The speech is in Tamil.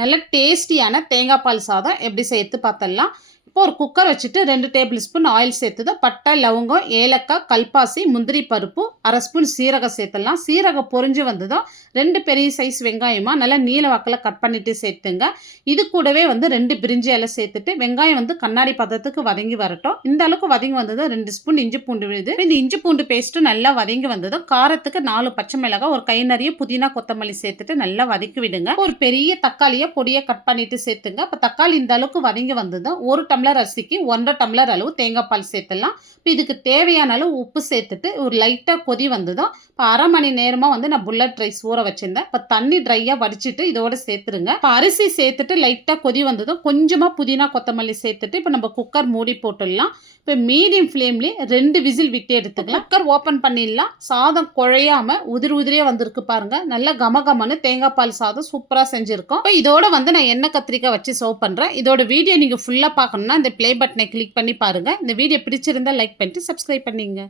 நல்ல டேஸ்டியான தேங்காய் பால் சாதம் எப்படி சேர்த்து பார்த்தலாம் இப்போ ஒரு குக்கர் வச்சுட்டு ரெண்டு டேபிள் ஸ்பூன் ஆயில் சேர்த்துது பட்டை லவங்கம் ஏலக்காய் கல்பாசி முந்திரி பருப்பு அரை ஸ்பூன் சீரகம் சேர்த்துடலாம். சீரகம் பொரிஞ்சு வந்ததும் ரெண்டு பெரிய சைஸ் வெங்காயமாக நல்லா நீல வாக்கில் கட் பண்ணிவிட்டு சேர்த்துங்க. இது கூடவே வந்து ரெண்டு பிரிஞ்சி இலை சேர்த்துட்டு வெங்காயம் வந்து கண்ணாடி பதத்துக்கு வதங்கி வரட்டும். இந்த அளவுக்கு வதங்கி வந்ததும் ரெண்டு ஸ்பூன் இஞ்சி பூண்டு விழுது. இந்த இஞ்சி பூண்டு பேஸ்ட்டு நல்லா வதங்கி வந்ததும் காரத்துக்கு நாலு பச்சை மிளகாய் ஒரு கை நிறைய புதினா கொத்தமல்லி சேர்த்துட்டு நல்லா வதக்கி விடுங்க. ஒரு பெரிய தக்காளியை பொடியை கட் பண்ணிவிட்டு சேர்த்துங்க. இப்போ தக்காளி இந்த அளவுக்கு வதங்கி வந்ததும் ஒரு டம்ளர் அரிசிக்கு ஒன்றரை டம்ளர் அளவு தேங்காய் பால் சேர்த்துடலாம். இப்போ இதுக்கு தேவையான அளவு உப்பு சேர்த்துட்டு ஒரு லைட்டாக கொதி வந்ததும் இப்போ அரை மணி நேரமாக வந்து நான் புல்லட் ரைஸ் ஊற வச்சுருந்தேன். இப்போ தண்ணி ட்ரையாக வடிச்சிட்டு இதோட சேர்த்துருங்க. இப்போ அரிசி சேர்த்துட்டு லைட்டாக கொதி வந்ததும் கொஞ்சமாக புதினா கொத்தமல்லி சேர்த்துட்டு இப்போ நம்ம குக்கர் மூடி போட்டுடலாம். இப்போ மீடியம் ஃப்ளேம்லேயே ரெண்டு விசில் விட்டு எடுத்துக்கலாம். குக்கர் ஓப்பன் பண்ணிடலாம். சாதம் குழையாம உதிர் உதிரியாக வந்திருக்கு பாருங்கள் நல்லா கம கமனு தேங்காய் பால் சாதம் சூப்பராக செஞ்சுருக்கோம். இப்போ இதோட வந்து நான் எண்ணெய் கத்திரிக்காய் வச்சு சர்வ் பண்ணுறேன் இதோட வீடியோ நீங்கள் ஃபுல்லாக பார்க்கணும். பார்க்கணும்னா இந்த ப்ளே பட்டனை கிளிக் பண்ணி பாருங்கள் இந்த வீடியோ பிடிச்சிருந்தா லைக் பண்ணிட்டு சப்ஸ்கிரைப் பண்ணிங்க.